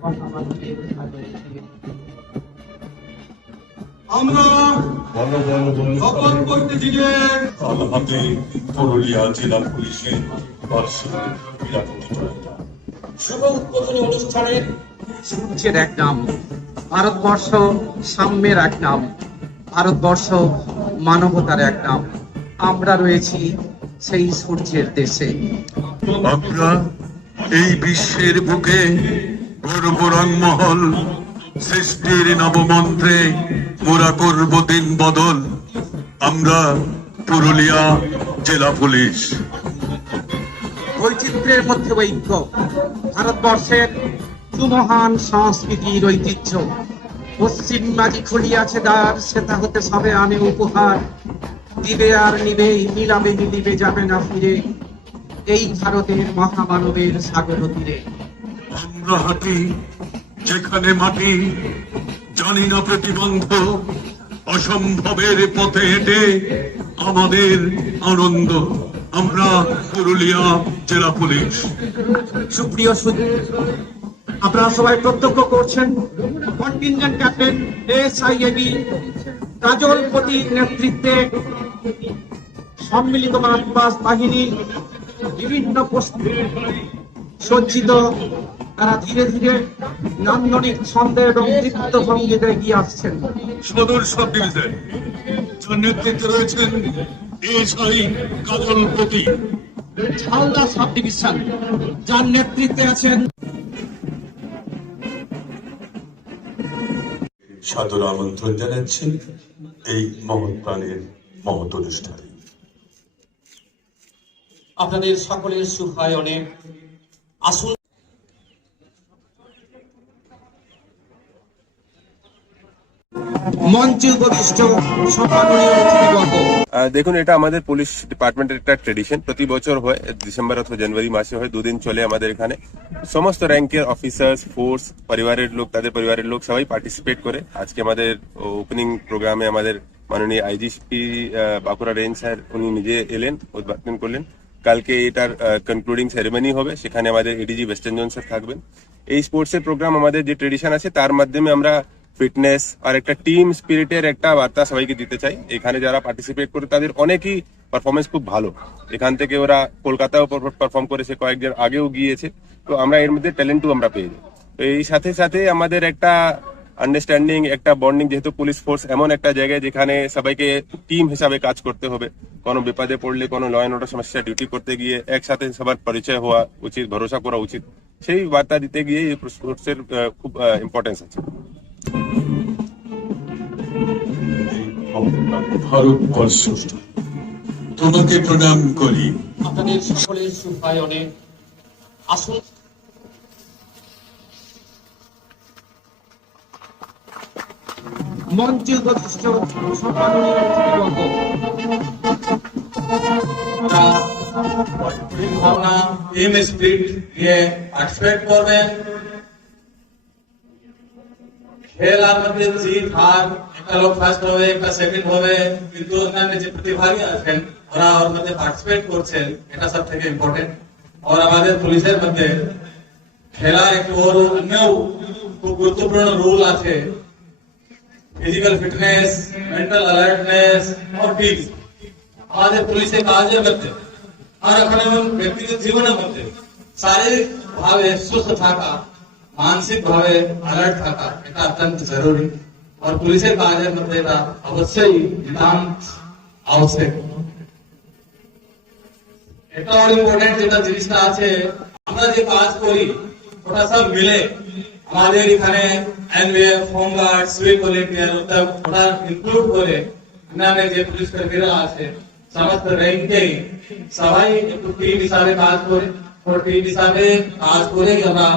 মহামানবের আদর দিয়ে। আমরা বলো বলো বলো শপথ করতেছি যে আলহামদে পুরুলিয়া জেলা পুলিশের বার্ষিক শুভ উদ্বোধনী অনুষ্ঠানের সূর্যের এক নাম ভারতবর্ষ সাম্যের এক নাম ভারতবর্ষ মানবতার এক নাম। আমরা রয়েছি সেই সূর্যের দেশে। আমরা এই বিশ্বের বুকে রংমহল সৃষ্টির নবমন্ত্রে মোরা করব দিন বদল। আমরা পুরুলিয়া জেলা পুলিশ। বৈচিত্র্যের মধ্যে ঐক্য, ভারতবর্ষের সুমহান সংস্কৃতির ঐতিহ্য। পশ্চিম মাঝি খুলিয়াছে দ্বার সেটা হতে সবে আনে উপহার। দিবে আর নিবে মিলাবে মিলিবে যাবে না ফিরে। এই ভারতের মহামানবের সাগর তীরে। আমরা হাঁটি, যেখানে মাটি, জানি না প্রতিবন্ধ। অসম্ভবের পথে হেঁটে আমাদের আনন্দ। আমরা পুরুলিয়া জেলা পুলিশ। সুপ্রিয় আপনারা সবাই প্রত্যক্ষ করছেন কন্টিনজেন্ট ক্যাপ্টেন এস আই এবি কাজল পতির নেতৃত্বে সম্মিলিত মানবাস বাহিনী, বিভিন্ন সজ্জিত তারা ধীরে ধীরে নান্দনিক ছন্দে এবং ভঙ্গিতে এগিয়ে আসছেন। সদর সাব ডিভিশন যার নেতৃত্বে রয়েছেন SI Kajalpati Jhalda sub division যার নেতৃত্বে আছেন সাদর আমন্ত্রণ জানাচ্ছি এই মহৎ প্রাণের মহৎ অনুষ্ঠানে। আপনাদের সকলের সুখায়নে আসুন। মঞ্চে উপবিষ্ট দেখুন, এটা আমাদের পুলিশ ডিপার্টমেন্টের একটা ট্রেডিশন। প্রতি বছর হয়, ডিসেম্বর অথবা জানুয়ারি মাসে হয়, দুদিন চলে আমাদের এখানে। সমস্ত র্যাঙ্কের অফিসার্স ফোর্স পরিবারের লোক, তাদের পরিবারের লোক সবাই পার্টিসিপেট করে। আজকে আমাদের ওপেনিং প্রোগ্রামে আমাদের মাননীয় আইজিপি বাঁকুড়া রেঞ্জ স্যার উনি নিজে এলেন, উদ্বোধন করলেন। কালকে এটার কনক্লুডিং সেরেমনি হবে, সেখানে আমাদের এডিজি ওয়েস্টার্ন জোন স্যার থাকবেন। এই স্পোর্টসের প্রোগ্রাম আমাদের যে ট্রেডিশন আছে, তার মাধ্যমে আমরা ফিটনেস আর একটা টিম স্পিরিটের একটা বার্তা সবাইকে দিতে চাই। এখানে যারা পার্টিসিপেট করে তাদের অনেকই পারফরমেন্স খুব ভালো। এখান থেকে ওরা কলকাতাও পারফর্ম করেছে কয়েকজন আগেও গিয়েছে। তো আমরা এর মধ্যে ট্যালেন্টও আমরা পেয়ে যাই তো এই সাথে সাথে আমাদের একটা আন্ডারস্ট্যান্ডিং একটা বন্ডিং যেহেতু পুলিশ ফোর্স এমন একটা জায়গায় যেখানে সবাইকে টিম হিসাবে কাজ করতে হবে। কোনো বিপদে পড়লে, কোনো ল অ্যান্ড অর্ডার সমস্যা ডিউটি করতে গিয়ে একসাথে সবার পরিচয় হওয়া উচিত, ভরসা করা উচিত। সেই বার্তা দিতে গিয়ে এই স্পোর্টসের খুব ইম্পর্টেন্স আছে। ভারতবর্ষ তোমাকে প্রণাম করি। আপনাদের সকলের সুখায়নে আসুন। মঞ্চে অতিথিবর্গ ভাবনা টিম স্পিরিট নিয়ে পার্টিসিপেট করবেন। খেল আর জিত হার একটা লোক ফার্স্ট হবে একটা সেকেন্ড হবে কিন্তু অন্যান্য যে প্রতিভাগী আছেন ওরা ওর মধ্যে পার্টিসিপেট করছেন এটা সব থেকে ইম্পর্টেন্ট আর আমাদের পুলিশের মধ্যে খেলার একটু ওর অন্য খুব গুরুত্বপূর্ণ রুল আছে ফিজিক্যাল ফিটনেস মেন্টাল অ্যালার্টনেস और টিপস আমাদের পুলিশের কাজের মধ্যে আর ওখানে ব্যক্তিগত জীবনের মধ্যে শারীরিক ভাবে সুস্থ থাকা মানসিক ভাবে অ্যালার্ট থাকা এটা অত্যন্ত জরুরি আর পুলিশের কাজের মধ্যে এটা অবশ্যই নিতান্ত আবশ্যক এটা আর ইম্পর্টেন্ট যেটা জিনিসটা আছে আমরা যে কাজ করি ওটা সব মিলে আমাদের এখানে NVF home guard civil volunteer ওটা ইনক্লুড করে অন্যান্য যে পুলিশ কর্মীরা আছে সমস্ত র্যাঙ্কেই সবাই একটু টিম হিসাবে কাজ করে ও টিম হিসাবে কাজ করে আমরা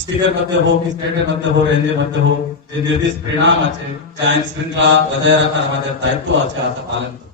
ডিস্ট্রিক্টের মধ্যে হোক স্টেটের মধ্যে হোক রেঞ্জের মধ্যে হোক যে নির্দিষ্ট পরিণাম আছে যে আইন শৃঙ্খলা বজায় রাখার আমাদের দায়িত্ব আছে আশা পালন করতে